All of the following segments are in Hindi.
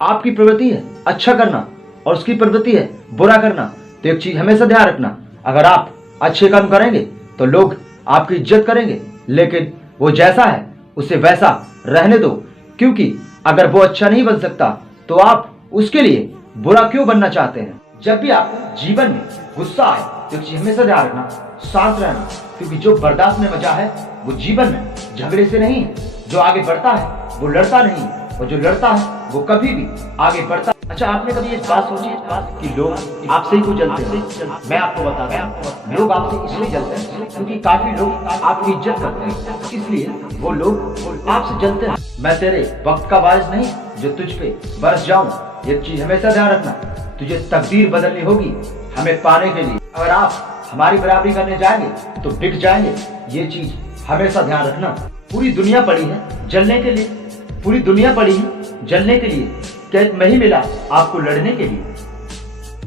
आपकी प्रवृत्ति है अच्छा करना और उसकी प्रवृत्ति है बुरा करना, तो एक चीज हमेशा ध्यान रखना, अगर आप अच्छे कर्म करेंगे तो लोग आपकी इज्जत करेंगे, लेकिन वो जैसा है उसे वैसा रहने दो, क्योंकि अगर वो अच्छा नहीं बन सकता तो आप उसके लिए बुरा क्यों बनना चाहते हैं। जब भी आप जीवन में गुस्सा आए तो एक चीज हमेशा ध्यान रखना, शांत रहना, क्योंकि जो बर्दाश्त में मजा है वो जीवन में झगड़े से नहीं है। जो आगे बढ़ता है वो लड़ता नहीं है, और जो लड़ता है वो कभी भी आगे बढ़ता। अच्छा, आपने कभी ये बात सोची कि लोग आपसे ही क्यों जलते हैं? मैं आपको बताता हूँ, लोग आपसे इसलिए जलते हैं क्योंकि काफी लोग आपकी इज्जत करते हैं, इसलिए वो लोग आपसे जलते हैं। मैं तेरे वक्त का वारिस नहीं जो तुझ पे बरस जाऊं। एक चीज हमेशा ध्यान रखना, तुझे तकदीर बदलनी होगी हमें पाने के लिए। अगर आप हमारी बराबरी करने जाएंगे तो बिक जाएंगे, ये चीज हमेशा ध्यान रखना। पूरी दुनिया पड़ी है जलने के लिए, पूरी दुनिया पड़ी है जलने के लिए, क्या मैं ही मिला आपको लड़ने के लिए?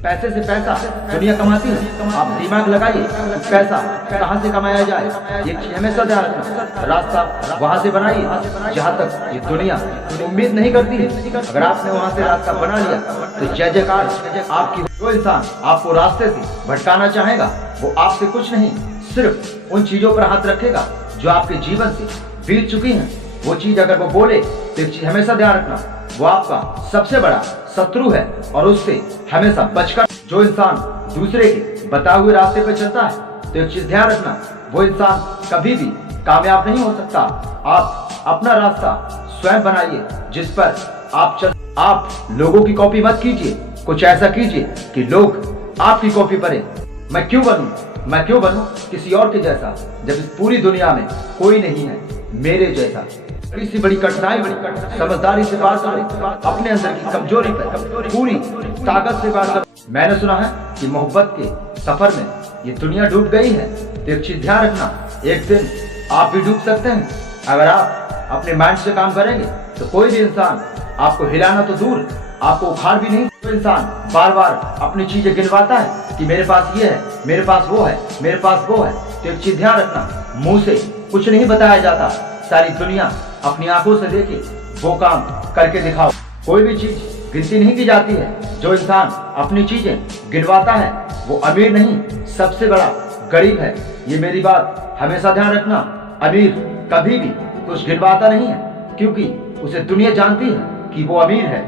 पैसे से पैसा दुनिया कमाती है, आप दिमाग लगाइए पैसा कहां से कमाया जाए, ये हमेशा ध्यान रखना। रास्ता वहां से बनाइए जहां तक ये दुनिया उम्मीद नहीं करती है। अगर आपने वहां से रास्ता बना लिया तो जय जयकार आपकी। जो इंसान आपको रास्ते से भटकाना चाहेगा वो आपसे कुछ नहीं, सिर्फ उन चीजों पर हाथ रखेगा जो आपके जीवन से बीत चुकी हैं। वो चीज अगर वो बोले तो एक चीज हमेशा ध्यान रखना, वो आपका सबसे बड़ा शत्रु है और उससे हमेशा बचकर। जो इंसान दूसरे के बताए हुए रास्ते पर चलता है तो एक चीज ध्यान रखना, वो इंसान कभी भी कामयाब नहीं हो सकता। आप अपना रास्ता स्वयं बनाइए जिस पर आप चल। आप लोगों की कॉपी मत कीजिए, कुछ ऐसा कीजिए कि लोग आपकी कॉपी पढ़े। मैं क्यों बनूं किसी और के जैसा, जब इस पूरी दुनिया में कोई नहीं है मेरे जैसा। बड़ी सी बड़ी कठिनाई समझदारी से बात करो, अपने अंदर की कमजोरी पर पूरी ताकत से बात करो। मैंने सुना है कि मोहब्बत के सफर में ये दुनिया डूब गई है, तो एक चीज ध्यान रखना, एक दिन आप भी डूब सकते हैं। अगर आप अपने माइंड से काम करेंगे तो कोई भी इंसान आपको हिलाना तो दूर, आपको उखाड़ भी नहीं। तो इंसान बार बार अपनी चीजें गिनवाता है कि मेरे पास ये है, मेरे पास वो है, मेरे पास वो है, तो एक चीज ध्यान रखना, मुंह से कुछ नहीं बताया जाता, सारी दुनिया अपनी आंखों से देखे वो काम करके दिखाओ। कोई भी चीज गिनती नहीं की जाती है। जो इंसान अपनी चीजें गिनवाता है वो अमीर नहीं, सबसे बड़ा गरीब है। ये मेरी बात हमेशा ध्यान रखना। अमीर कभी भी कुछ गिनवाता नहीं है, क्योंकि उसे दुनिया जानती है कि वो अमीर है।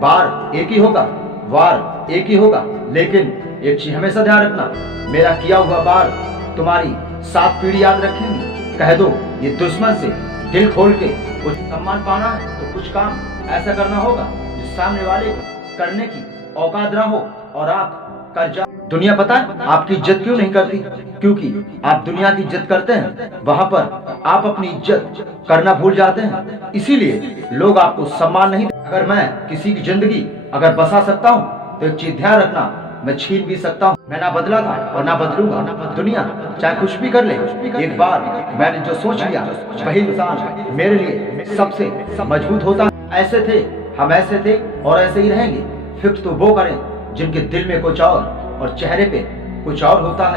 बार एक ही होगा, वार एक ही होगा, लेकिन एक चीज हमेशा ध्यान रखना, मेरा किया हुआ बार तुम्हारी 7 पीढ़ी याद रखेंगी। कह दो ये दुश्मन से दिल खोल के कुछ सम्मान पाना है तो कुछ काम ऐसा करना होगा जो सामने वाले को करने की औकात ना हो और आप कर जाओ। दुनिया पता है आपकी इज्जत क्यों नहीं करती? क्योंकि आप दुनिया की इज्जत करते हैं, वहां पर आप अपनी इज्जत करना भूल जाते हैं, इसीलिए लोग आपको सम्मान नहीं। अगर मैं किसी की जिंदगी अगर बसा सकता हूँ तो एक चीज ध्यान रखना, मैं छीन भी सकता हूँ। मैं ना बदला था और ना बदलूंगा। दुनिया चाहे कुछ भी कर ले, एक बार मैंने जो सोच लिया वही इंसान मेरे लिए सबसे मजबूत होता है। ऐसे थे हम, ऐसे थे और ऐसे ही रहेंगे। फिक्र तो वो करें जिनके दिल में कुछ और चेहरे पे कुछ और होता है।